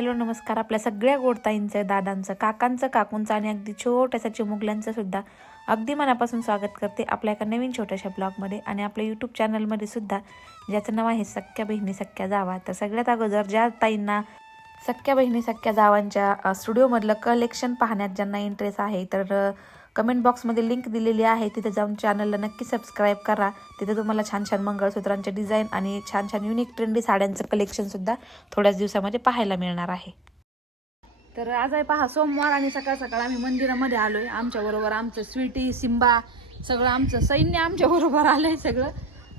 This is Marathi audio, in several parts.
हॅलो नमस्कार. आपल्या सगळ्या गोडताईंचं दादांचं काकांचं काकूंचं आणि अगदी छोट्याशा चिमुकल्यांचं सुद्धा अगदी मनापासून स्वागत करते आपल्या एका नवीन छोट्याशा ब्लॉगमध्ये आणि आपल्या यूट्यूब चॅनलमध्ये सुद्धा ज्याचं नाव आहे सख्या बहिणी सख्या जावा. तर सगळ्यात अगोदर ज्या ताईंना सख्या बहिणी सख्या जावांच्या स्टुडिओमधलं कलेक्शन पाहण्यात ज्यांना इंटरेस्ट आहे तर कमेंट बॉक्समध्ये लिंक दिलेली आहे तिथे जाऊन चॅनलला नक्की सबस्क्राईब करा. तिथे तुम्हाला छान छान मंगळसूत्रांचे डिझाईन आणि छान छान युनिक ट्रेंडी साड्यांचं कलेक्शनसुद्धा थोड्याच दिवसामध्ये पाहायला मिळणार आहे. तर आज आहे पहा सोमवार आणि सकाळ सकाळ आम्ही मंदिरामध्ये आलोय. आमच्या बरोबर आमचं स्वीटी सिंबा सगळं आमचं सैन्य आमच्या बरोबर आलंय सगळं.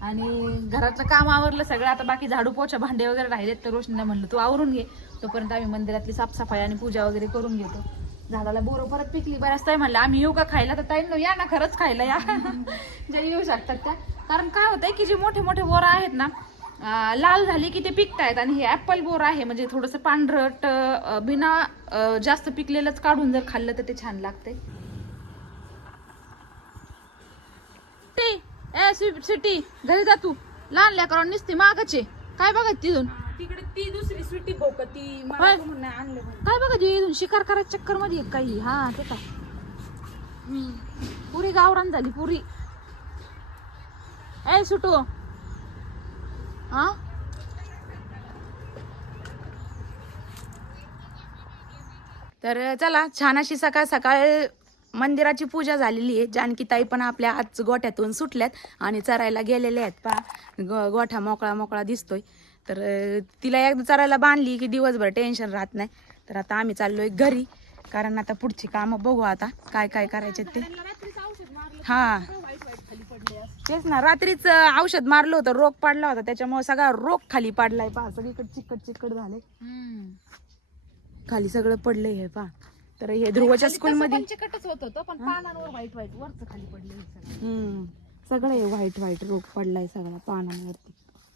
आणि घरातलं काम आवरलं सगळं. आता बाकी झाडू पोछा भांडे वगैरे राहिलेत तर रोशनीला म्हणलं तू आवरून घे. तोपर्यंत आम्ही मंदिरातली साफसफाई आणि पूजा वगैरे करून घेतो. झाडाला बोरं परत पिकली बऱ्याच ताई म्हणलं आम्ही येऊ का खायला? तर ताई या ना खरंच खायला या. ज्या येऊ शकतात त्या. कारण काय होतंय की जे मोठे मोठे बोरं आहेत ना लाल झाली की ते पिकतायत आणि हे ऍपल बोर आहे म्हणजे थोडंसं पांढरट बिना जास्त पिकलेलंच काढून जर खाल्लं तर ते छान लागते ए सिटी घरी जा तू. लहान लेकरांनी नुसती मागचे काय बघत तिथून? तिकडे ती दुसरी स्वीटी भोक ती होय. मला कोण नाही आणलं म्हणून. काय बघा इथून शिकार करायच्या चक्करमध्ये काही. हा ते काय पुरी गावरान झाली पुरी. ए सुटू. हा? तर चला छान अशी सकाळ सकाळ मंदिराची पूजा झालेली आहे. जानकी ताई पण आपल्या आज गोठ्यातून सुटल्यात आणि चरायला गेलेल्या आहेत. पा गोठा मोकळा मोकळा दिसतोय. तर तिला एकदा चरायला बांधली की दिवसभर टेन्शन राहत नाही. तर आता आम्ही चाललोय घरी. कारण आता पुढची कामं बघू आता काय काय करायचे ते. हा. तेच ना रात्रीच औषध मारलं होतं रोग पडला होता. त्याच्यामुळे सगळा रोग खाली पडलाय पहा. सगळीकडे चिकट चिकट झाले खाली सगळं पडलंय हे पहा. तर हे ध्रुवच्या स्कूलमध्ये चिकटच होत होतं पण पानांवर व्हाईट व्हाईट वरच खाली पडले. सगळं. हे व्हाईट व्हाईट रोग पडलाय सगळा पानांवरती.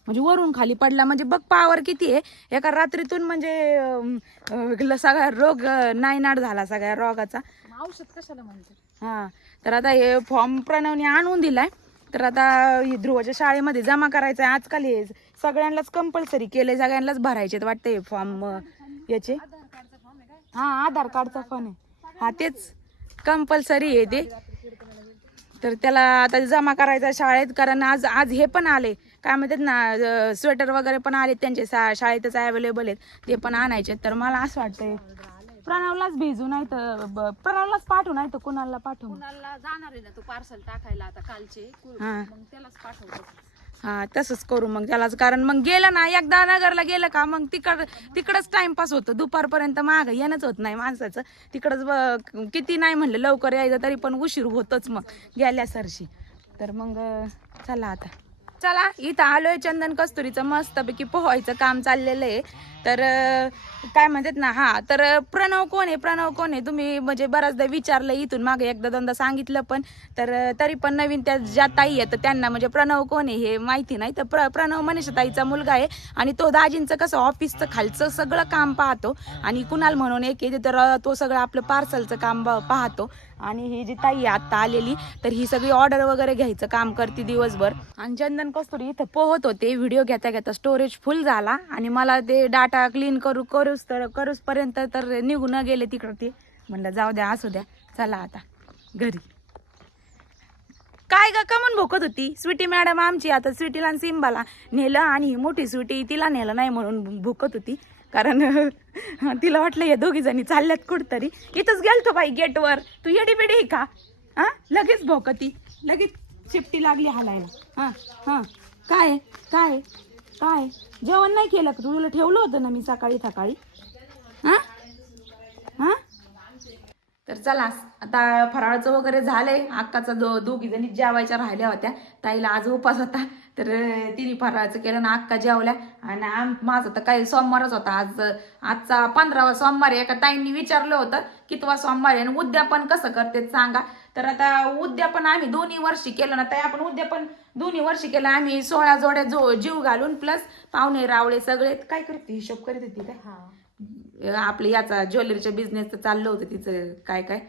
म्हणजे वरून खाली पडला म्हणजे बघ पावर किती आहे. एका रात्रीतून म्हणजे सगळा रोग नायनाट झाला सगळ्या रोगाचा. औषध कशाला म्हणते? हा. तर आता हे फॉर्म प्रणवने आणून दिलाय. तर आता हे ध्रुवच्या शाळेमध्ये जमा करायचं आहे आजकाल हे सगळ्यांनाच कंपल्सरी केलंय सगळ्यांनाच भरायचे वाटते फॉर्म याचे. हा आधार कार्डचा फॉर्म आहे. हा तेच. कंपल्सरी आहे ते. तर त्याला आता जमा करायचा शाळेत कारण आज आज हे पण आले काय म्हणतात ना स्वेटर वगैरे पण आले त्यांचे शाळेतच अवेलेबल आहेत ते पण आणायचे तर मला असं वाटतंय प्रणवलाच भेजू नाही तर प्रणवलाच पाठवू नाही तर कुणाला पाठवू? कुणाला जाणार आहे ना तो पार्सल टाकायला आता कालचे. हा. मग त्यालाच पाठवतो. हा तसंच करू मग त्यालाच कारण मग गेलं ना एकदा नगरला गेलं का मग तिकड तिकडच टाइमपास होतो. दुपारपर्यंत माग येणंच होत नाही माणसाचं. तिकडच किती नाही म्हणलं लवकर यायचं तरी पण उशीर होतच मग गेल्या सरशी. तर मग चला आता. चला इथं आलोय चंदन कस्तुरीचं मस्तपैकी पोहायचं काम चाललेलं आहे. तर काय म्हणतात ना हा तर प्रणव कोण आहे? प्रणव कोण आहे? तुम्ही म्हणजे बऱ्याचदा विचारलं इथून मागे एकदा दोनदा सांगितलं पण तर तरी पण नवीन त्या ज्या ताई आहेत त्यांना म्हणजे प्रणव कोण आहे हे माहिती नाही. तर प्र प्रणव मनीषा ताईचा मुलगा आहे आणि तो दाजींचं कसं ऑफिसचं खालचं सगळं काम पाहतो आणि कुणाल म्हणून एक आहे तर तो सगळं आपलं पार्सलचं काम पाहतो. आणि ही जी ताई आहे आता आलेली तर ही सगळी ऑर्डर वगैरे घ्यायचं काम करते दिवसभर. आणि चंदन कस्तुरी इथं पोहत होते व्हिडिओ घेता घेता स्टोरेज फुल झाला. आणि मला ते डाटा क्लीन करू करूच तर करूच पर्यंत तर निघून गेले तिकडं ते म्हणलं जाऊ द्या असू द्या. चला आता घरी. काय ग कमन भोकत होती? स्वीटी मॅडम आमची आता स्वीटीला आणि सिंबाला नेलं आणि मोठी स्वीटी तिला नेलं नाही म्हणून भोकत होती. कारण तिला वाटलं या दोघी जणी चालल्यात कुठतरी. इथंच गेलतो बाई गेटवर. तू येडी बिडी आहे का? हा लगेच भोकती. लगेच शिफ्टी लागली हालायला. हा हा. काय काय काय? जेवण नाही केलं का तुला ठेवलं होतं ना मी सकाळी सकाळी हा? हा? तर चला आता फराळाचं वगैरे झालंय. अक्काचा दो दोघी जणी जेवायच्या राहिल्या होत्या. ताईला आज उपास होता. तर तिने फराळाचं केलं ना अक्का जेवल्या. आणि आम माझा तर काही सोमवारच होता. आज आजचा पंधरावा सोमवार आहे. एका ताईंनी विचारलं होतं कितवा सोमवार आहे आणि उद्यापन कसं करते सांगा. तर आता उद्यापन आम्ही दोन्ही वर्षी केलं ना ताई आपण उद्यापन दोन्ही वर्षी केलं. आम्ही सोळा जोड्या जो जीव घालून प्लस पाहुणे रावळे सगळे काय करते हिशोब करीत होती काय? आपलं याचा ज्वेलरीच्या बिझनेसचं चाललं होतं तिचं काय काय?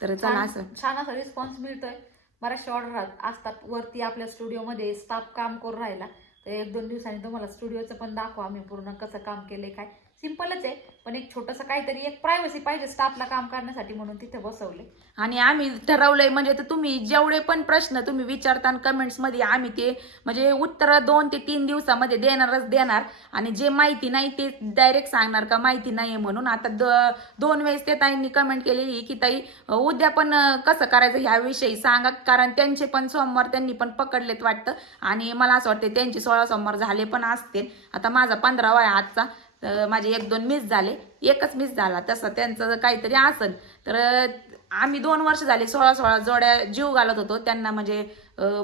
तर चला असं. छान असा रिस्पॉन्स मिळतोय. बऱ्याचशा ऑर्डर असतात. वरती आपल्या स्टुडिओमध्ये स्टाफ काम करून राहिला. तर एक दोन दिवसांनी तुम्हाला स्टुडिओचं पण दाखवा. आम्ही पूर्ण कसं काम केलंय काय? सिम्पलच आहे. पण एक छोटंसं काहीतरी एक प्रायव्हसी पाहिजे स्टाफला काम करण्यासाठी म्हणून तिथे बसवले. आणि आम्ही ठरवलंय म्हणजे तर तुम्ही जेवढे पण प्रश्न तुम्ही विचारता कमेंट्समध्ये आम्ही ते म्हणजे उत्तर दोन ते तीन दिवसामध्ये देणारच देणार. आणि जे माहिती नाही ते डायरेक्ट सांगणार का माहिती नाही म्हणून. आता द- दोन वेळेस ते ताईंनी कमेंट केलेली की ताई उद्या पण कसं करायचं ह्याविषयी सांगा. कारण त्यांचे पण सोमवार त्यांनी पण पकडलेत वाटतं. आणि मला असं वाटतं त्यांचे सोळा सोमवार झाले पण असतील. आता माझा पंधरावा आहे आजचा. तर माझे एक दोन मिस झाले. एकच मिस झाला. तसं त्यांचं काहीतरी असन. तर आम्ही दोन वर्ष झाले सोळा सोळा जोड्या जीव घालत होतो. त्यांना म्हणजे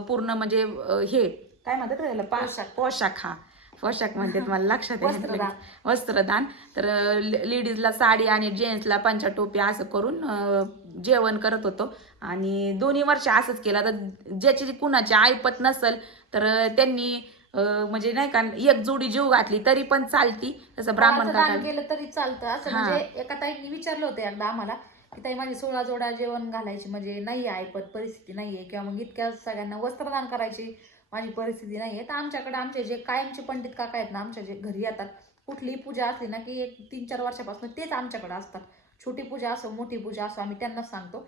पूर्ण म्हणजे हे काय म्हणतात त्याला? पा- पोशाख. हा. पोशाख म्हणतात मला. लक्षात. वस्त्रदान. तर लेडीजला साडी आणि जेंट्सला पंचा टोपी असं करून जेवण करत होतो. आणि दोन्ही वर्ष असंच केलं. तर ज्याची कुणाची ऐपत नसल तर त्यांनी म्हणजे नाही का एक जोडी जीव घातली तरी पण चालती तसं ब्राह्मण फळाचं दान केलं तरी चालतं. असं हा. म्हणजे एका ताईंनी विचारलं होतं एकदा आम्हाला की ताई माझी सोळा जोडा जेवण घालायची म्हणजे नाही ऐपत परिस्थिती नाहीये किंवा मग इतक्या सगळ्यांना वस्त्रदान करायची माझी परिस्थिती नाहीये तर आमच्याकडे आमचे जे कायमचे पंडित काका आहेत ना आमच्या जे घरी येतात कुठलीही पूजा असली ना की एक तीन चार वर्षापासून तेच आमच्याकडे असतात. छोटी पूजा असो मोठी पूजा असो आम्ही त्यांनाच सांगतो.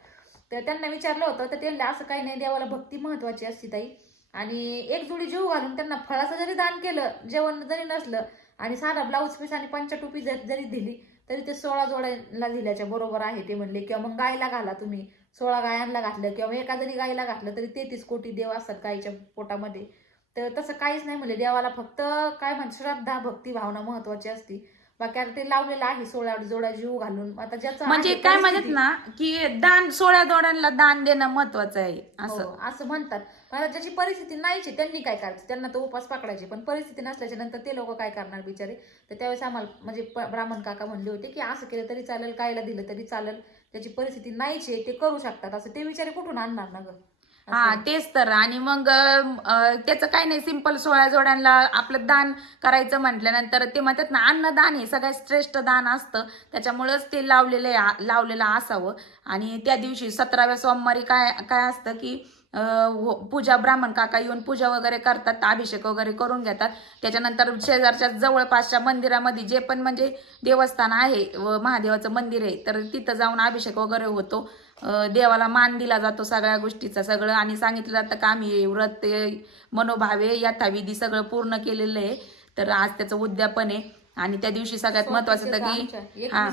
तर त्यांना विचारलं होतं तर ते म्हणले असं काही नाही देवाला भक्ती महत्वाची असती ताई. आणि एक जोडी जीव घालून त्यांना फळाचं जरी दान केलं जेवण जरी नसलं आणि साधा ब्लाऊज पीस आणि पंचटोपी जर जरी दिली तरी ते सोळा जोड्याला दिल्याच्या बरोबर आहे ते म्हणले. किंवा मग गायला घाला तुम्ही. सोळा गायांना घातलं. किंवा मग एका जरी गायला घातलं तरी तेहतीस कोटी देव असतात गायीच्या पोटामध्ये. तर तसं काहीच नाही म्हणले. देवाला फक्त काय म्हणतात श्रद्धा भक्ती भावना महत्वाची असती. बाकी आता ते लावलेलं आहे सोळा जोडा जीव घालून. आता ज्याचं म्हणजे काय म्हणतात परिस्थिती- ना की दान सोळ्या दोड्यांना दान देणं महत्वाचं आहे असं हो, असं. म्हणतात. पण आता ज्याची परिस्थिती नाहीची त्यांनी काय करायचं? त्यांना तो उपास पकडायचे पण परिस्थिती नसल्याच्या नंतर ते लोक काय करणार बिचारे? तर त्यावेळेस आम्हाला म्हणजे ब्राह्मण काका म्हणले होते की असं केलं तरी चालेल कायला दिलं तरी चालेल त्याची परिस्थिती नाहीची ते करू शकतात. असं ते बिचारे कुठून आणणार ना ग? हा तेच तर. आणि मग त्याचं काय नाही सिंपल सोळा जोड्यांना आपलं दान करायचं म्हटल्यानंतर ते म्हणतात ना अन्नदान हे सगळ्यात श्रेष्ठ दान असतं. त्याच्यामुळेच ते लावलेलं लावलेलं असावं. आणि त्या दिवशी सतराव्या सोमवारी काय काय असतं की पूजा ब्राह्मण काका येऊन पूजा वगैरे करतात अभिषेक वगैरे करून घेतात. त्याच्यानंतर शेजारच्या जवळपासच्या मंदिरामध्ये जे पण म्हणजे देवस्थान आहे व महादेवाचं मंदिर आहे तर तिथं जाऊन अभिषेक वगैरे होतो. देवाला मान दिला जातो सगळ्या गोष्टीचा सगळं आणि सांगितलं जातं का आम्ही व्रत मनोभावे यथाविधी सगळं पूर्ण केलेलं आहे. तर आज त्याचं उद्यापन आहे. आणि त्या दिवशी सगळ्यात महत्वाचं होतं आमच्या की हा.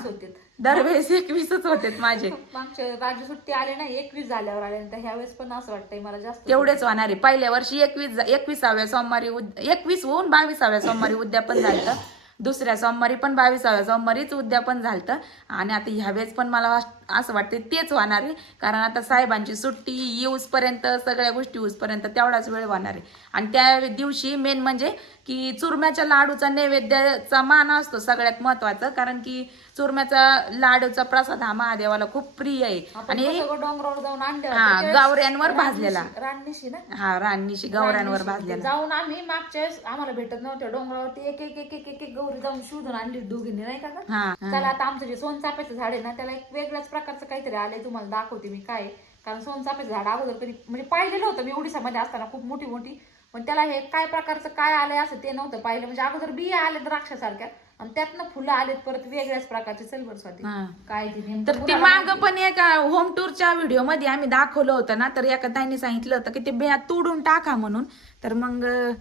दरवेळेस एकवीसच होते माझे. मागच्या राज्य सुट्टी आले ना एकवीस झाल्यावर आले तर ह्यावेळेस पण असं वाटतंय मला जास्त तेवढेच होणार आहे. पहिल्या वर्षी एकवीस एकविसाव्या सोमवारी एकवीस होऊन बावीसाव्या सोमवारी उद्यापन झालं दुसऱ्या सोमवारी पण बावीसाव्या सोमवारीच उद्यापन झालं आणि आता ह्यावेळेस पण मला असं वाटतं तेच होणार आहे. कारण आता साहेबांची सुट्टी येऊसपर्यंत सगळ्या गोष्टी येऊसपर्यंत तेवढाच वेळ होणार आहे. आणि त्या दिवशी मेन म्हणजे की चुरम्याच्या लाडूचा नैवेद्याचा मान असतो सगळ्यात महत्वाचं कारण की चुरम्याचा लाडूचा प्रसाद हा महादेवाला खूप प्रिय आहे आणि डोंगरावर जाऊन. हा, गावऱ्यांवर भाजलेला. राननिशी ना हा राननीशी राननिशी. भाजलेला जाऊन आम्ही मागच्या वेळेस आम्हाला भेटत नव्हत्या डोंगरावरती एक एक एक एक एक एक गौरी जाऊन शोधून आणली दोघींनी नाही का. चला आता आमचं जे सोनचाफ्याचं झाड आहे ना त्याला एक वेगळ्याच प्रकारचं काहीतरी आलंय तुम्हाला दाखवते मी काय. कारण सोनचाफ्याचं झाड अगोदर कधी म्हणजे पाहिलेलं होतं मी ओडिसामध्ये असताना खूप मोठी मोठी पण त्याला हे काय प्रकारचं काय आलंय असं ते नव्हतं पाहिलं. म्हणजे अगोदर बिया आले द्राक्षासारख्या आणि त्यातनं फुलं आलेत परत वेगळ्याच प्रकारचे चलबर स्वाती. हा. काय ते नेमकं तर ते माग? पण एका होम टूरच्या व्हिडिओमध्ये आम्ही दाखवलं होतं ना तर एका ताईने सांगितलं होतं की ते बिया तोडून टाका म्हणून. तर मग अं,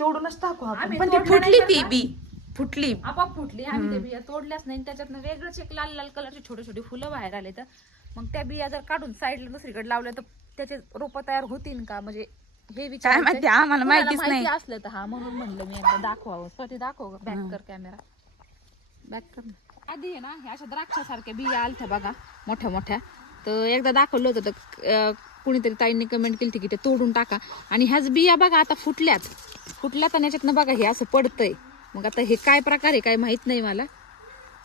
तोडूनच टाकू आपण. आम्ही पण ती तोडलं फुटली नाही ती बी. फुटली. आपाप फुटली. आम्ही त्या बिया तोडल्याच नाही. त्याच्यातनं वेगळंच एक लाल लाल कलरचे छोटे छोटे फुलं बाहेर आले तर. मग त्या बिया जर काढून साईडला दुसरीकडे लावल्या तर त्याचे रोप तयार होतील का? म्हणजे हे विचार माहिती आम्हाला माहितीच नाही. असलं तर हा म्हणून म्हणलं मी एकदा दाखवावं. स्वतः दाखव बॅक कर कॅमेरा बॅक कर ना. आधी आहे ना ह्या अशा द्राक्षासारख्या बिया आलत्या बघा मोठ्या मोठ्या. तर एकदा दाखवलं होतं तर अं, कुणीतरी ताईंनी कमेंट केली की ते तोडून टाका. आणि ह्याच बिया बघा आता फुटल्यात. फुटल्यात आणि याच्यातनं बघा हे असं पडतंय. मग आता हे काय प्रकार आहे काय माहीत नाही मला.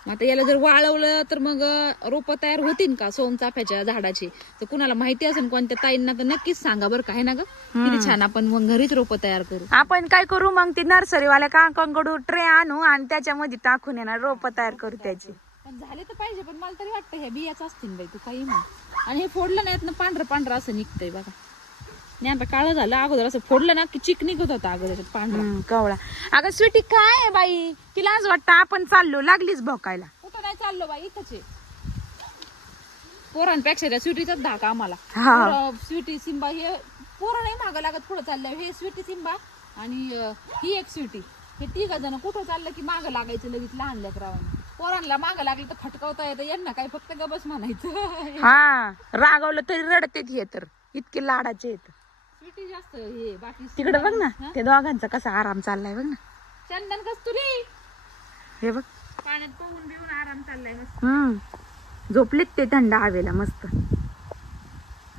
आता याला जर वाळवलं तर मग रोप तयार होतील का सोमचाफ्याच्या झाडाची? तर कुणाला माहिती असेल कोणत्या ताईंना तर नक्कीच सांगा बरं का आहे ना ग? किती छान आपण मग घरीच रोप तयार करू. आपण काय करू मग ती नर्सरीवाल्या काकांकडून ट्रे आणू आणि त्याच्यामध्ये टाकून येणार रोप तयार करू त्याची. पण झाले तर पाहिजे पण मला तरी वाटतं हे बियाच असतील बाई तू काही म्हण. आणि हे फोडलं नाही ना पांढरं पांढरं असं निघतंय बघा. नाही आता काळं झालं. अगोदर असं फोडलं ना की चिक निघत होता अगोदर पांढरा. हम्म, कवळा. अगं स्वीटी काय आहे बाई? तिला आज वाटतं आपण चाललो लागलीच भोकायला. कुठं नाही चाललो बाई इथंच आहे. पोरांपेक्षा त्या स्वीटीचाच धाक आम्हाला. हा. पोरं, स्वीटी सिंबा हे पोरं नाही मागं लागत पुढं चाललं हे स्वीटी सिंबा आणि अं, ही एक स्वीटी. हे तिघ जण कुठं चाललं की मागं लागायचं लगेच लहान लेकरावांनी. पोरांना मागं लागलं तर खटकावता येतं. यांना काय फक्त गबस म्हणायचं? हा रागवलं तरी रडते हे तर. इतके लाडाचे आहेत. स्वीटी जास्त हे बाकी तिकडे बघ ना ते दोघांचा कसा आराम चाललाय बघ ना. चंदन कस्तुरी हे बघ. पाण्यात पोहून बिहून आराम चाललाय मस्त. हम्म. झोपलेत ते थंड हवेला मस्त.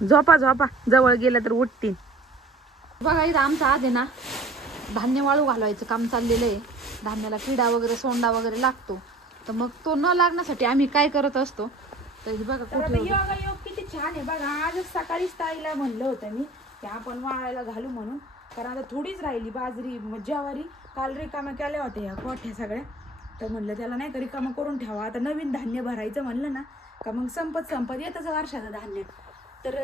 झोपा झोपा. जवळ गेलं तर उठतील. बघा इथं आमचं आज आहे ना धान्य वाळू घालवायचं काम चाललेलं आहे. धान्याला किडा वगैरे सोंडा वगैरे लागतो. तर मग तो न लागण्यासाठी आम्ही काय करत असतो? तर बघा योगा योग किती छान आहे. बघा आजच सकाळीच ताईला म्हणलं होतं मी त्या आपण वाळायला घालू म्हणून. कारण आता थोडीच राहिली बाजरी ज्वारी काल रिकाम्या केल्या होत्या या कोठ्या सगळ्या. तर म्हणलं त्याला नाही का रिकामं करून ठेवा आता नवीन धान्य भरायचं म्हणलं ना का मग संपत संपत येतच वर्षाचं धान्य. तर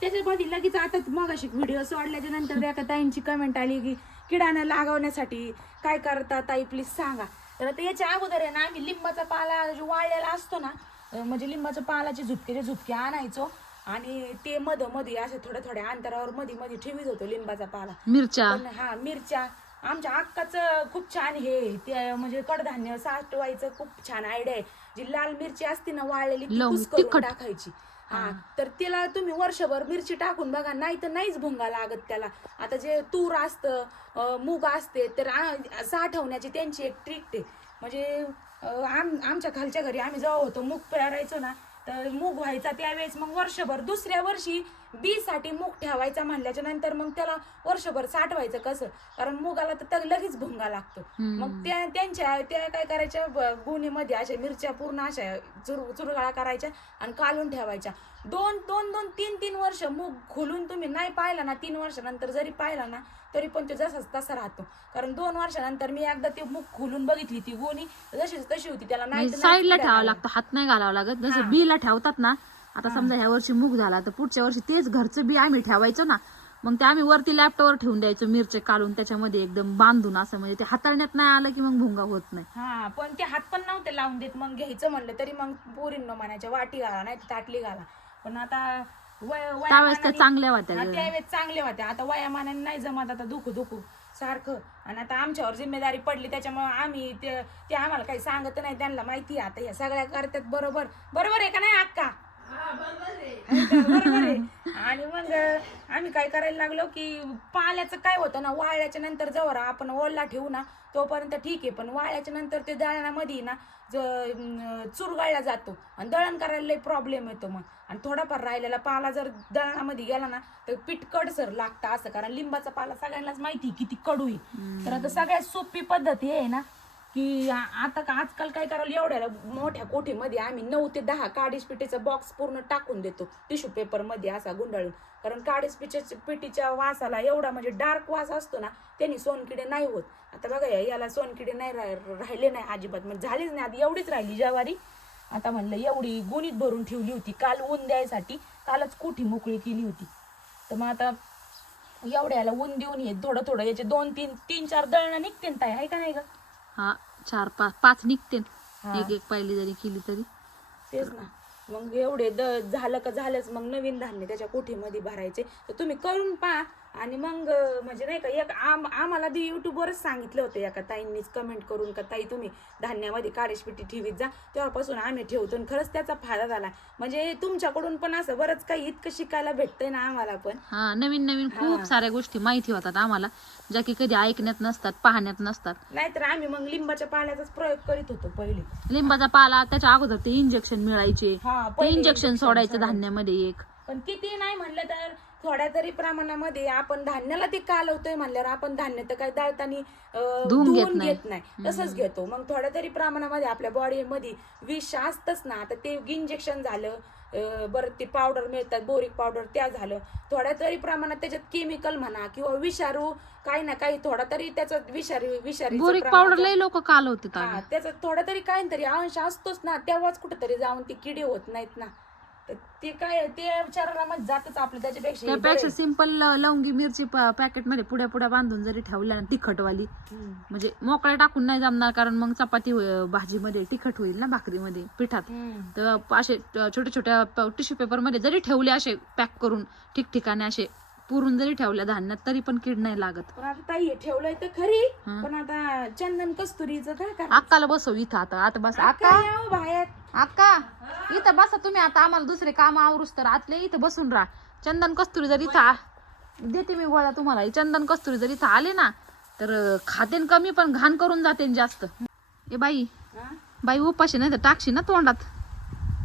त्याच्यामध्ये लगेच आता मग अशी व्हिडिओ सोडल्याच्या नंतर एका ताईंची कमेंट आली की किडाणं लागवण्यासाठी काय करता ताई प्लीज सांगा. तर आता याच्या अगोदर आहे ना आम्ही लिंबाचा पाला जो वाळलेला असतो ना म्हणजे लिंबाच्या पालाचे झुपकेचे झुपके आणायचो आणि ते मधमध्ये असे थोड्या थोड्या अंतरावर मध्ये मध्ये ठेवीत होतो लिंबाचा पाला. मिरच्या. पण हा मिरच्या. आमच्या अक्काचं खूप छान हे. ते म्हणजे कडधान्य साठवायचं खूप छान आयडिया आहे. जी लाल मिरची असते ना वाळलेली ती लवंग, कुस्करून तिखट. टाकायची. हा तर तिला तुम्ही वर्षभर मिरची टाकून बघा नाही तर नाहीच भुंगा लागत त्याला. आता जे तूर असतं अं, मूग असते तर आ- साठवण्याची त्यांची एक ट्रिक आहे. म्हणजे अं, आम आमच्या खालच्या घरी आम्ही जेव्हा होतो मूग पेरायचो ना तर मूग व्हायचा त्यावेळेस मग वर्षभर दुसऱ्या वर्षी बी साठी मूग ठेवायचा म्हणल्याच्या नंतर मग त्याला वर्षभर साठवायचं कसं? कारण मुगाला तर लगेच भुंगा लागतो. मग त्या त्यांच्या त्या काय करायच्या? गुणीमध्ये अशा मिरच्या पूर्ण अशा चुर चुरगाळा करायच्या आणि काढून ठेवायच्या. दोन दोन दोन तीन तीन वर्ष मूग खोलून तुम्ही नाही पाहिला ना तीन वर्षानंतर जरी पाहिला ना तरी पण तो जसाच तसा राहतो. कारण दोन वर्षानंतर मी एकदा ते मूग खोलून बघितली ती गोणी जशीच तशी होती त्याला नाही तर नाही साईडला ठेवावं. लागतं हात नाही घालावं लागत. जसं बीला ठेवतात ना आता समजा ह्या वर्षी मूग झाला तर पुढच्या वर्षी तेच घरचं बी आम्ही ठेवायचो ना. मग ते आम्ही वरती लॅपटॉपवर ठेवून द्यायचो मिरचे काढून त्याच्यामध्ये एकदम बांधून असं म्हणजे ते हाताळण्यात नाही आलं की मग भुंगा होत नाही. हा पण ते हात पण नव्हते लावून देत मग घ्यायचं म्हणलं तरी मग पोरींनो म्हणायच्या वाटी घाला नाही तर ताटली घाला. पण आता वय- त्यावेळेस त्या वयामानाने- चांगल्या होत्या हा, ग. त्यावेळेस चांगल्या होत्या. आता वयामानाने नाही जमत आता दुखू दुखू सारखं. आणि आता आमच्यावर जिम्मेदारी पडली त्याच्यामुळे आम्ही ते ते आम्हाला काही सांगत नाही त्यांना माहिती आहे. आता या सगळ्या करतात बरोबर. बरोबर आहे का नाही अक्का? बरोबर आहे. आणि मग आम्ही काय करायला लागलो की पाल्याचं काय होतं ना वाळल्याच्या नंतर जवळ आपण ओला ठेवू ना तोपर्यंत ठीक आहे. पण वाळल्याच्या नंतर ते दळणामध्ये ना ज चुरगाळला जातो आणि दळण करायला लई प्रॉब्लेम येतो मग. आणि थोडाफार राहिलेला पाला जर दळणामध्ये गेला ना तर पीठ कडसर लागतं असं. कारण लिंबाचा पाला सगळ्यांनाच माहिती किती कडू आहे. तर आता सगळ्यात सोपी पद्धत आहे ना की आता का आजकाल काय करायला एवढ्या मोठ्या कोठीमध्ये आम्ही नऊ ते दहा काडीस पिठीचा बॉक्स पूर्ण टाकून देतो टिश्यू पेपरमध्ये असा गुंडाळून. कारण काडीस पिठीच्या पिठीच्या वासाला एवढा म्हणजे डार्क वास असतो ना त्यांनी सोनकिडे नाही होत. आता बघा या- याला सोनकिडे नाही रा- राहिले नाही अजिबात. म्हणजे झालीच नाही आधी एवढीच राहिली ज्यावारी आता म्हणलं एवढी गुणीत भरून ठेवली होती काल ऊन द्यायसाठी कालच कोठी मोकळी केली होती. तर मग आता एवढ्याला ऊन देऊन हे थोडं थोडं याचे दोन तीन तीन चार दळणं निघते ताई आहे का नाही गं? हा चार पाच पाच निघते. एक एक पाहिली जरी केली तरी. तेच ना. मग एवढे द झालं का झालंच मग नवीन धान्य त्याच्या कोठीमध्ये भरायचे? तर तुम्ही करून पहा. आणि मग म्हणजे नाही का एक आम आम्हाला बी युट्यूबवरच सांगितलं होतं एका ताईंनीच कमेंट करून का ताई तुम्ही धान्यामध्ये काळीशपिटी ठेवीत जा तेव्हापासून आम्ही ठेवतो. आणि खरंच त्याचा फायदा झाला. म्हणजे तुमच्याकडून पण असं बरंच काही इतकं शिकायला भेटतंय ना आम्हाला पण. हा नवीन नवीन खूप साऱ्या गोष्टी माहिती होतात आम्हाला ज्या की कधी ऐकण्यात नसतात पाहण्यात नसतात. नाहीतर आम्ही मग लिंबाच्या पाण्याचाच प्रयोग करीत होतो पहिले. लिंबाचा पाला त्याच्या अगोदर ते इंजेक्शन मिळायचे. हा, ते पहिले इंजेक्शन सोडायचं. धान्यामध्ये एक. पण किती नाही म्हणलं तर थोड्या तरी प्रमाणामध्ये आपण धान्याला ते कालवतोय म्हणल्यावर आपण धान्य तर काही दळतानी धुवून घेत नाही. तसंच घेतो. मग थोड्या तरी प्रमाणामध्ये आपल्या बॉडीमध्ये विष असतच ना आता ते इंजेक्शन झालं बरं ते पावडर मिळतात बोरिक पावडर त्या झालं. थोड्या तरी प्रमाणात त्याच्यात केमिकल म्हणा किंवा विषारू काही ना काही थोडा तरी त्याचा विषारी विषारी बोरिक पावडर लय लोक काल होते हा त्याचा थोडा तरी काही तरी अंश असतोच ना तेव्हाच कुठेतरी जाऊन ती किडे होत नाहीत ना. तर ते काय ते शरीरामध्ये जातच आपलं त्याच्यापेक्षा हे त्यापेक्षा बरं सिंपल लवंगी मिरची पॅकेटमध्ये पुड्या पुड्या बांधून जरी ठेवल्या ना तिखटवाली आहे. हम्म. म्हणजे मोकळ्या टाकून नाही जमणार कारण मग चपाती होय- भाजीमध्ये तिखट होईल ना भाकरीमध्ये पिठात हम्म. तर असे छोट्या छोट्या टिश्यू पेपरमध्ये जरी ठेवले असे पॅक करून ठिकठिकाणी असे पुरून जरी ठेवल्या धान्यात तरी पण कीड नाही लागत. पण आता ताई हे ठेवलंय तर खरी हं. पण आता चंदन कस्तुरीचं काय करा अक्काला बसव इथं आता आता बस अक्का बाहेर. अक्का इथं बसा तुम्ही आता आम्हाला दुसरे काम आवरूस तर आतले इथं बसून राहा. चंदन कस्तुरी जर इथं आ- देते मी गोळा तुम्हाला. हे चंदन कस्तुरी जर इथं आले ना तर अं, खातेन कमी पण घाण करून जाते जास्त. ए बाई हा? बाई उपाशी नाही तर टाकशी ना तोंडात.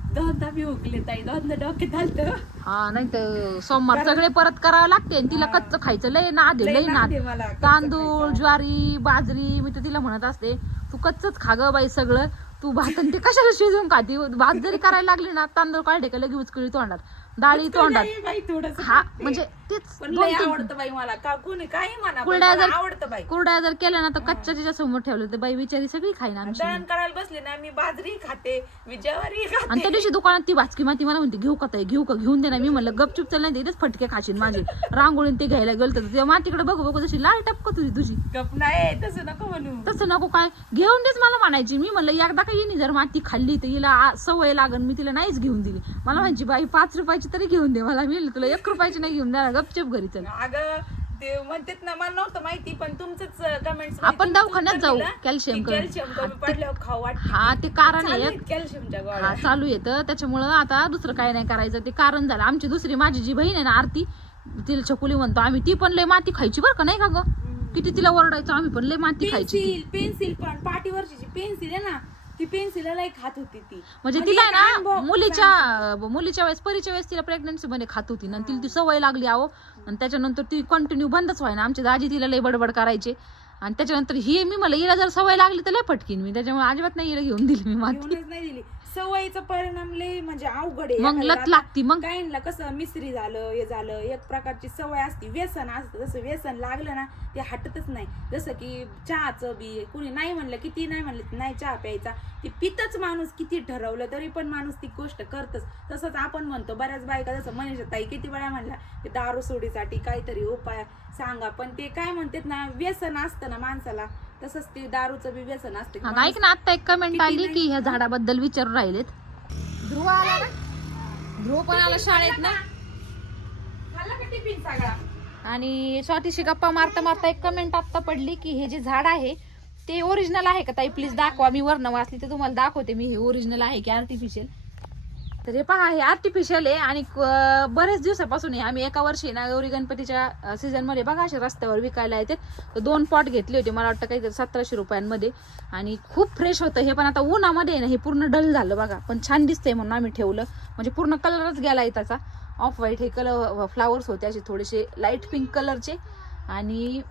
दोनदा मी उकले ताई दोनदा डोक्यात आलतं. हा नाही तर सोमवार सगळे परत करावं लागते आणि तिला कच्च खायचं लय नाद आहे, लय लय नाद नाद. आहे मला कच्चं तांदूळ खायचं. ज्वारी बाजरी मी तर तिला म्हणत असते तू कच्चच खा ग बाई सगळं. तू भात आणि ते कशाला शिजवून खाती? भात जरी करायला लागली ना तांदूळ काढले का लगे उचकळी तोंडात डाळी तोंडात. नाही बाई थोडस हा म्हणजे तेच पण दोन लय तीन आवडतं बाई मला. का कोणी काही म्हणा पण कुरड्या मला जर- आवडतं बाई. कुरड्या जर केल्या ना तर कच्च्या तिच्या समोर ठेवलं तर बाई बिचारी सगळी खाईन आमची. दळण करायला बसले ना मी बाजरी खाते मी ज्वारी आणि खाते त्या दिवशी दुकानात ती भाचकी माती मला म्हणते घेऊ का ताई घेऊ का? घेऊन दे ना. मी म्हणलं गपचूप चल नाही तर इथेच फटके खाशील माझे. रांगोळीन ते घ्यायला गेलं तर तेव्हा मातीकडे बघू बघू जशी लाल टपक तुझी तुझी. गप नाही तसं नको म्हणू. तसं नको काय? घेऊन देच मला म्हणायची. मी म्हणलं एकदा का येईन जर माती खाल्ली तर हिला आ- सवय लागन मी तिला नाहीच घेऊन दिली. मला म्हणायची बाई पाच रुपयाची तरी घेऊन दे मला. मी म्हणलं, तुला एक रुपयाची नाही घेऊन द्या गपचूप घरी चल. अगं ते म्हणतात ना मला नव्हतं माहिती पण तुमचंच कमेंट्स आपण दवाखान्यात जाऊ. कॅल्शियम कमी पडल्यावर खाऊ वाटतं. हा ते कारण आहे. कॅल्शियमच्या हा गोळ्या चालू येतं त्याच्यामुळं आता दुसरं काय नाही करायचं. ते कारण झालं. आमची दुसरी माझी जी बहीण आहे ना आरती तिला छकुली म्हणतो आम्ही. ती पण लय माती खायची बरं का नाही का ग? किती तिला ओरडायचो आम्ही पण लय माती खायची पेन्सिल पेन्सिल पण. पाठीवरची जी पेन्सिल आहे ना ती पेन्सिल लय खात होती ती. म्हणजे तिला आहे ना अनुभव मुलीच्या मुलीच्या वेळेस परीच्या वेळेस तिला प्रेग्नन्सी मध्ये खात होती ना. तिला ती सवय लागली आहो आणि त्याच्यानंतर ती कंटिन्यू बंदच व्हाय ना आमची दाजी तिला लय बडबड करायचे. आणि त्याच्यानंतर ही मी मला हिला जर सवय लागली तर लय फटकीन मी. त्याच्यामुळे अजिबात नाही हिला घेऊन दिली मी माती. घेऊनच नाही दिली. सवयीचा परिणाम लय म्हणजे अवघड आहे मग लत लागती मग? काहींना कसं मिसरी झालं हे झालं एक प्रकारची सवय असते. व्यसन असतं. जसं व्यसन लागलं ना ते हटतच नाही. जसं की चहाचं बी कुणी नाही म्हणलं किती नाही म्हणलं की नाही चहा प्यायचा. ते पितच माणूस किती ठरवलं तरी पण माणूस ती गोष्ट करतच. तसंच आपण म्हणतो बऱ्याच बायका जसं मनीषा ताई किती वेळा म्हणला ते दारू सोडीसाठी काहीतरी उपाय सांगा. पण ते काय म्हणतात ना व्यसन असतं ना माणसाला. तसंच ते दारूचं बी व्यसन असतं अगं ऐक ना आता एक कमेंट आली की ह्या झाडाबद्दल विचारून राहिलेत. ध्रुव आला ना? ध्रुव पण आला शाळेत ना? खाल्ला का टिफिन सगळा आणि स्वातीशी गप्पा मारता मारता एक कमेंट आत्ता पडली की हे जे झाड आहे ते ओरिजिनल आहे का ताई? प्लीज दाखवा. मी वर्ण वाचली तर तुम्हाला दाखवते. मी हे ओरिजिनल आहे की आर्टिफिशियल तर हे पहा हे आर्टिफिशियल आहे आणि क- बरेच दिवसापासून आहे. आम्ही एका वर्षी ना गौरी गणपतीच्या सीझनमध्ये बघा असे रस्त्यावर विकायला येते. तर दोन पॉट घेतले होते मला वाटतं काहीतरी सतराशे रुपयांमध्ये. आणि खूप फ्रेश होतं. हे पण आता उन्हामध्ये आहे ना हे पूर्ण डल झालं बघा. पण छान दिसतंय म्हणून आम्ही ठेवलं. म्हणजे पूर्ण कलरच गेला आहे त्याचा ऑफ व्हाईट हे कलर फ्लावर्स होते असे थोडेसे लाइट पिंक कलरचे आणि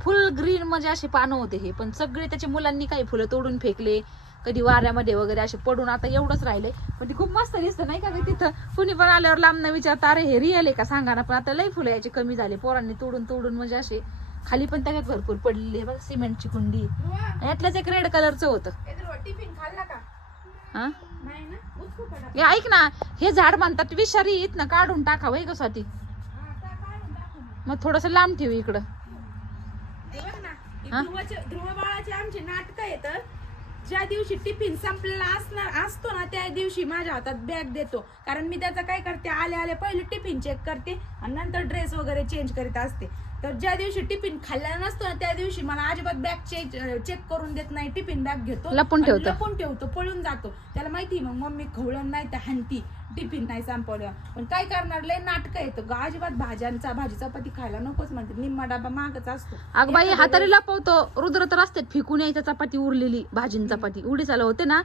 फुल ग्रीन म्हणजे असे पानं होते हे. पण सगळे त्याच्या मुलांनी काही फुलं तोडून फेकले. कधी वाऱ्यामध्ये वगैरे असे पडून आता एवढंच राहिले पण ती खूप मस्त दिसतं नाही का तिथं? कुणी पण आल्यावर लांब विचारता अरे हे रिअल आहे का? सांगा ना. पण आता लई फुलं याचे कमी झाले. पोरांनी तोडून तोडून म्हणजे असे खाली पण त्याच्यात भरपूर पडलेले बघ सिमेंटची कुंडी. ध्रुवा, यातल्याच एक रेड कलरचं होतं. हा डबा? हे? ऐक ना हे झाड म्हणतात विषारी आहेत ना काढून टाकावं का स्वाती हा. मग. थोडस लांब ठेव इकडं. हे हे हा? ध्रुव बाळाचे आमचे नाटक येतं ज्या दिवशी टिफिन संपलेला असणार असतो ना त्या दिवशी माझ्या हातात बॅग देतो. कारण मी त्याचं काय करते? आले आले पहिले टिफिन चेक करते आणि नंतर ड्रेस वगैरे चेंज करीत असते. तर ज्या दिवशी टिफिन खाल्ला नसतो ना त्या दिवशी मला अजिबात बॅग चेक चेक करून देत नाही. टिफिन बॅग घेतो लपून आणि ठेवतो. लपून ठेवतो पळून जातो. त्याला माहिती मग मम्मी खवळण नाही तर हंती टिफिन नाही संपवलं. पण काय करणार लय नाटक येतं ग अजिबात भाज्यांचा भाजी चपाती खायला नकोच म्हणते. निम्मा डबा मागच असतो. अग बाई हाताने लपवतो. रुद्र तर रस्त्यात फेकून यायचं चपाती उरलेली भाजीन चपाती. उडीसाला होते ना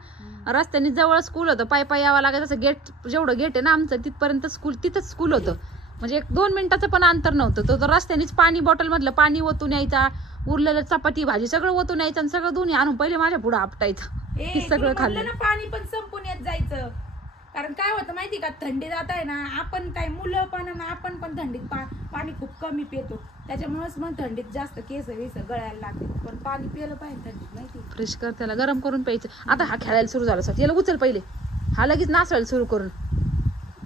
रस्त्याने जवळ स्कूल होतं. पाय पाय यावं लागायचं. असं गेट जेवढं गेट आहे ना आमचं तिथपर्यंत स्कूल तिथंच स्कूल होतं. म्हणजे एक दोन मिनिटाचं पण अंतर नव्हतं. तो तर रस्त्यानेच पाणी बॉटल मधलं पाणी ओतून यायचा उरलेलं चपाती भाजी सगळं ओतून यायचं आणि सगळं दोन्ही आणून पहिले माझ्या पुढे आपटायचं. हे सगळं खाल्लं. ना पाणी पण संपून येत जायचं. कारण काय होतं माहिती का थंडी जात आहे ना आपण काय मुलं पण आणि आपण पण थंडीत पा- पाणी खूप कमी पितो. त्याच्यामुळेच मग थंडीत जास्त केस विस गळायला लागते पण पाणी पिलं पाहिजे थंडीत माहिती फ्रेश कर त्याला गरम करून प्यायचं. आता हा खेळायला सुरू झाला याला उचल पहिले. हा लगेच नाचवायला सुरू करून.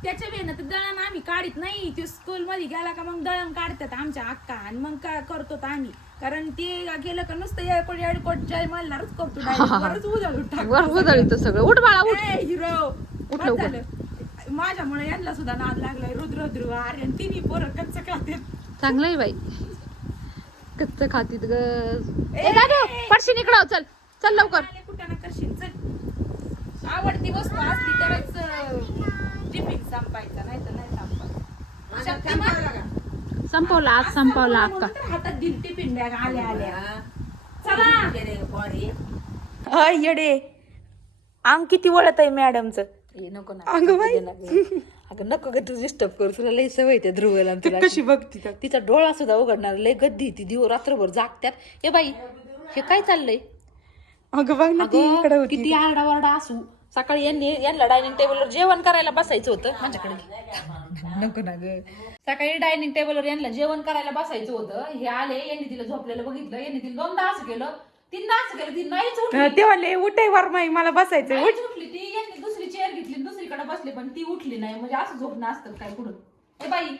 त्याच्या वेळेनं तर दळण आम्ही काढीत नाही. ते स्कूल मध्ये गेला का मग दळण काढतात आमच्या अक्का आणि मग काय करतो आम्ही. कारण ते गेलं का नुसतं येडकोट येडकोट जय मल्हारच करतो. वर उधळीत सगळं. उठ बाळा उठ. हिरो. झालं. माझ्यामुळे यांना सुद्धा नाद लागलाय. रुद्र ध्रुव अरे आणि तिन्ही पोरं कच्च खातात चांगलंय बाई. कच्च खातीत ग. पडशील इकडं. चल चल लवकर. कुठं ना करशील चल. आवडती वस्तू असली तरच टिफिन संपायचा नाही तर नाही. संपायचा शक्तिमान. संपवला आज संपवला अक्का म्हणून तर हातात दिली टिफिन बॅग आल्या. आल्या चला. अय येडे. अंग किती वळत आहे मॅडमचं. हे नको ना अगं बाई. अगं नको ग तू डिस्टर्ब कर. तुला लई सवय त्या ध्रुवला तुला कशी बघती तिचा डोळा सुद्धा उघडणार लय गद्दी ती. दिव रात्रभर जागत्यात. ए बाई हे काय चाललंय? अगं बघ ना ती इकडे होती. किती आरडा वरडा असू. सकाळी यांनी यांना डायनिंग टेबलवर जेवण करायला बसायचं होतं माझ्याकडे. नको ना ग. सकाळी डायनिंग टेबलवर यांना जेवण करायला बसायचं होतं. हे आले यांनी तिला झोपलेलं बघितलं यांनी तिला दोनदा असं केलं तीनदा असं केलं ती नाहीच उठली. ते म्हणले उठे वरमाई मला बसायचं नाहीच उठली ती. यांनी दुसरी चेअर घेतली आणि दुसरीकडे बसली पण ती उठली नाही. म्हणजे असं झोपणं असतं काय पुढं. ए बाई.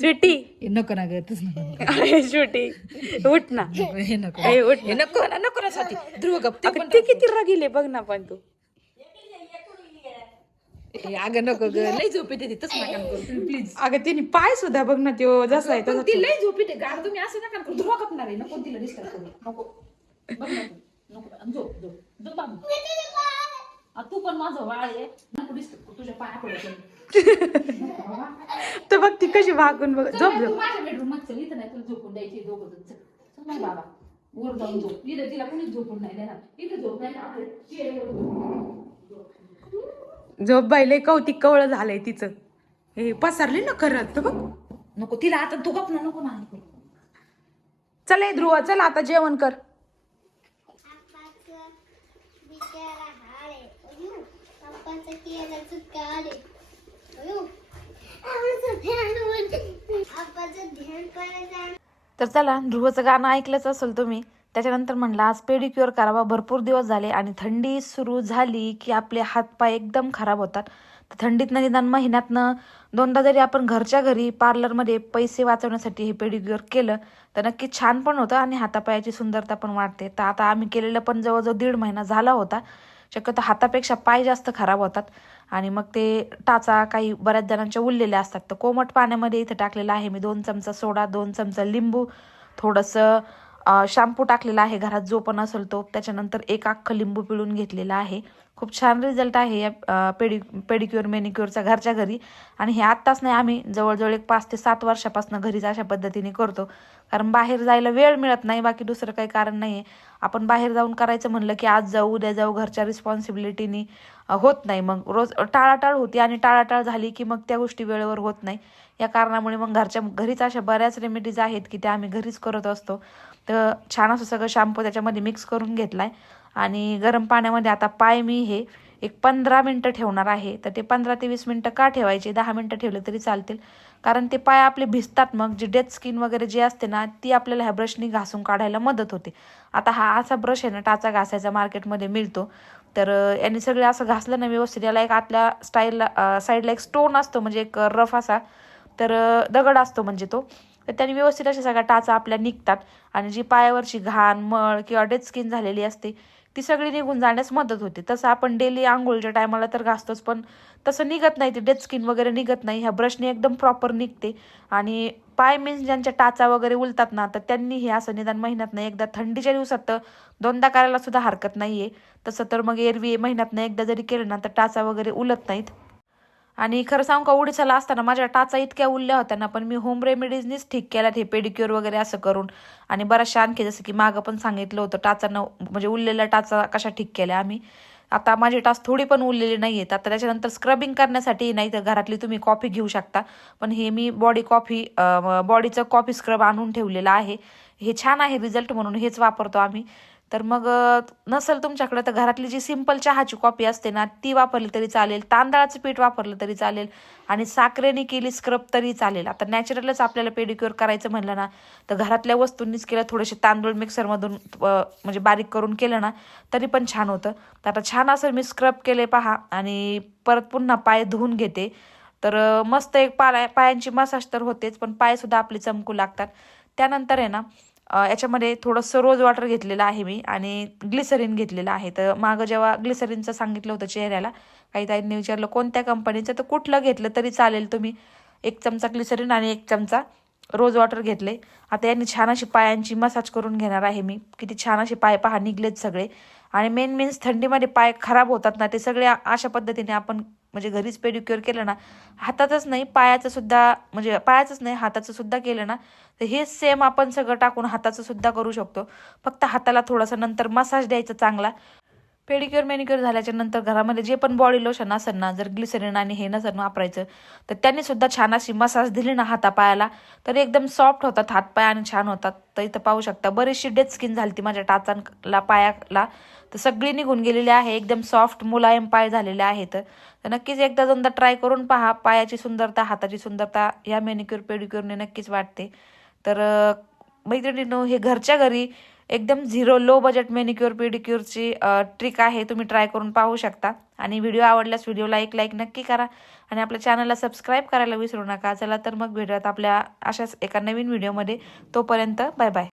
स्वीटी नको ना ग तूच नको अरे स्वीटी उठ ना. हे नको ए, उठ हे नको ना नको ना स्वाती ध्रुव गप अगं ते किती रगिले बघ ना पण तू. अगं नको ग लई झोप येते ती तसं नका करू प्लीज अगं तिने पाय सुद्धा बघ ना त्यो जसा आहे तसा ती. लई झोप येते गाड तुम्ही असं नका करू ध्रुव गपणार आहे नको तिला डिस्टर्ब करू. नको. बघ ना तू. नको आणि झोप झोप. झोप बाबू. आ, तू पण माझं वाळ आहे. नको तुझ्या पाया पडत तर बघ ती कशी वागून बघ झोप तू झोप माझ्या बेडरूममध्ये चल इथं नाही तुला झोपून द्यायची दोघं जण. चल चल माझ्या बाबा वर जाऊन झोप. इथं तिला कोणीच झोपून नाही देणार. इथं झोप नाही. चेअरवर झोप. झोप बाई लय कौतिक कवळ झालंय तिचं. हे पसरली ना खरंच तर बघ. नको तिला आता तू गप ना नको ना. चल ध्रुव चल आता जेवण कर. तर चला ध्रुवचं गाणं ऐकलंच असेल तुम्ही. त्याच्यानंतर म्हणलं आज पेडिक्युअर करावा भरपूर दिवस झाले आणि थंडी सुरू झाली की आपले हातपाय एकदम खराब होतात. थंडीतनं निदान महिन्यातनं दोनदा जरी आपण घरच्या घरी पार्लरमध्ये पैसे वाचवण्यासाठी हे पेडिक्युअर केलं तर नक्की छान पण होतं आणि हातापायाची सुंदरता पण वाढते. तर आता आम्ही केलेलं पण जवळजवळ दीड महिना झाला होता. शक्यतो हातापेक्षा पाय जास्त खराब होतात. आणि मग ते टाचा काही बऱ्याच जणांच्या उरलेल्या असतात. तर कोमट पाण्यामध्ये इथं टाकलेलं आहे मी. दोन चमचा सोडा दोन चमचा लिंबू थोडंसं शॅम्पू टाकलेला आहे. घरात जो पण असेल तो. त्याच्यानंतर एक अख्खं लिंबू पिळून घेतलेला आहे. खूप छान रिझल्ट आहे या पेडी पेडिक्युअर मेनिक्युअरचा घरच्या घरी. आणि हे आत्ताच नाही आम्ही जवळजवळ एक पाच ते सात वर्षापासून घरीच अशा पद्धतीने करतो. कारण बाहेर जायला वेळ मिळत नाही बाकी दुसरं काही कारण नाही आहे आपण बाहेर जाऊन करायचं म्हणलं की आज जाऊ उद्या जाऊ घरच्या रिस्पॉन्सिबिलिटीनी होत नाही. मग रोज टाळाटाळ होती आणि टाळाटाळ झाली की मग त्या गोष्टी वेळेवर होत नाही. या कारणामुळे मग घरच्या घरीच अशा बऱ्याच रेमेडीज आहेत की त्या आम्ही घरीच करत असतो. तर छान असं सगळं शॅम्पू त्याच्यामध्ये मिक्स करून घेतला आहे आणि गरम पाण्यामध्ये आता पाय मी हे एक पंधरा मिनटं ठेवणार आहे. तर ते पंधरा ते वीस मिनटं का ठेवायचे? दहा मिनटं ठेवले तरी चालतील. कारण ते पाय आपले भिजतात मग. जी डेथ स्किन वगैरे जी असते ना ती आपल्याला ह्या ब्रशनी घासून काढायला मदत होते. आता हा असा ब्रश आहे ना टाचा घासायचा मार्केटमध्ये मिळतो. तर यांनी सगळे असं घासलं ना व्यवस्थित. याला एक आतल्या स्टाईलला साईडला एक स्टोन असतो म्हणजे एक रफ असा. तर दगड असतो म्हणजे तो. तर त्यांनी व्यवस्थित अशा सगळ्या टाचा आपल्या निघतात. आणि जी पायावरची घाण मळ किंवा डेथ स्किन झालेली असते ती सगळी निघून जाण्यास मदत होते. तसं आपण डेली आंघोळच्या टायमाला तर घासतोच पण तसं निघत नाही ते. डेड स्किन वगैरे निघत नाही. ह्या ब्रशने एकदम प्रॉपर निघते. आणि पाय मीन्स ज्यांच्या टाचा वगैरे उलतात ना तर त्यांनी हे असं निदान महिन्यात नाही एकदा थंडीच्या दिवसात तर दोनदा करायला सुद्धा हरकत नाही आहे तसं तर मग एरवी महिन्यात नाही एकदा जरी केलं ना तर टाचा वगैरे उलत नाहीत. आणि खरं सांगू का उडीसाला असताना माझ्या टाचा इतक्या उरल्या होत्या ना पण मी होम रेमेडीजनीच ठीक केल्यात हे पेडिक्युअर वगैरे असं करून. आणि बऱ्याचशा आणखी जसं की मागं पण सांगितलं होतं टाचा न म्हणजे उरलेल्या टाचा कशा ठीक केल्या आम्ही. आता माझे टाच थोडी पण उरलेली नाही आहेत आता त्याच्यानंतर स्क्रबिंग करण्यासाठी नाही तर घरातली तुम्ही कॉफी घेऊ शकता. पण हे मी बॉडी कॉफी बॉडीचं कॉफी स्क्रब आणून ठेवलेलं आहे. हे छान आहे रिझल्ट म्हणून हेच वापरतो आम्ही. तर मग नसेल तुमच्याकडे तर घरातली जी सिंपल चहाची कॉपी असते ना ती वापरली तरी चालेल. तांदळाचं पीठ वापरलं तरी चालेल. आणि साखरेने केली स्क्रब तरी चालेल. आता नॅचरलच आपल्याला पेडिक्युअर करायचं म्हणलं ना तर घरातल्या वस्तूंनीच केलं. थोडेसे तांदूळ मिक्सरमधून म्हणजे बारीक करून केलं ना तरी पण छान होतं. तर आता छान असं मी स्क्रब केले पहा. आणि परत पुन्हा पाय धुवून घेते. तर मस्त एक पाय पायांची मसाज तर होतेच पण पायसुद्धा आपले चमकू लागतात. त्यानंतर आहे ना याच्यामध्ये थोडंसं रोज वॉटर घेतलेलं आहे मी आणि ग्लिसरीन घेतलेलं आहे. तर मागं जेव्हा ग्लिसरीनचं सांगितलं होतं चेहऱ्याला काही ताईंनी विचारलं कोणत्या कंपनीचं? तर कुठलं घेतलं तरी चालेल तुम्ही. एक चमचा ग्लिसरीन आणि एक चमचा रोज वॉटर घेतले. आता यांनी छान अशी पायांची मसाज करून घेणार आहे मी. किती छान असे पाय पहा निघलेत सगळे. आणि मेन मीन्स थंडीमध्ये पाय खराब होतात ना ते सगळे अशा पद्धतीने आपण म्हणजे घरीच पेडिक्युअर केलं ना हातातच नाही पायाचं सुद्धा म्हणजे पायाचंच नाही हाताचं सुद्धा केलं ना तर हे सेम आपण सगळं टाकून हाताचं सुद्धा करू शकतो. फक्त हाताला थोडासा नंतर मसाज द्यायचा चांगला पेडिक्युअर मेनिक्युअर झाल्याच्यानंतर घरामध्ये जे पण बॉडी लोशन असेल ना जर ग्लिसरीन आणि हे नसेल वापरायचं तर त्यांनी सुद्धा छान अशी मसाज दिली ना हातापायाला. तर एकदम सॉफ्ट होतात हातपाय आणि छान होतात. तर इथं पाहू शकता बरीचशी डेथ स्किन झाली ती माझ्या टाचांला पायाला. तर सगळी निघून गेलेली आहे. एकदम सॉफ्ट मुलायम पाय झालेले आहेत. तर नक्कीच एकदा दोनदा ट्राय करून पहा. पायाची सुंदरता हाताची सुंदरता या मेनिक्युअर पेडिक्युअरने नक्कीच वाटते. तर मैत्रिणीनो हे घरच्या घरी एकदम झिरो लो बजेट मेनिक्युअर पेडिक्युअरची ट्रिक आहे. तुम्ही ट्राय करून पाहू शकता. आणि व्हिडिओ आवडल्यास व्हिडिओला एक लाईक नक्की करा. आणि आपल्या चॅनलला सबस्क्राईब करायला विसरू नका. चला तर मग भेटूयात आपल्या अशाच एका नवीन व्हिडिओमध्ये तोपर्यंत बाय बाय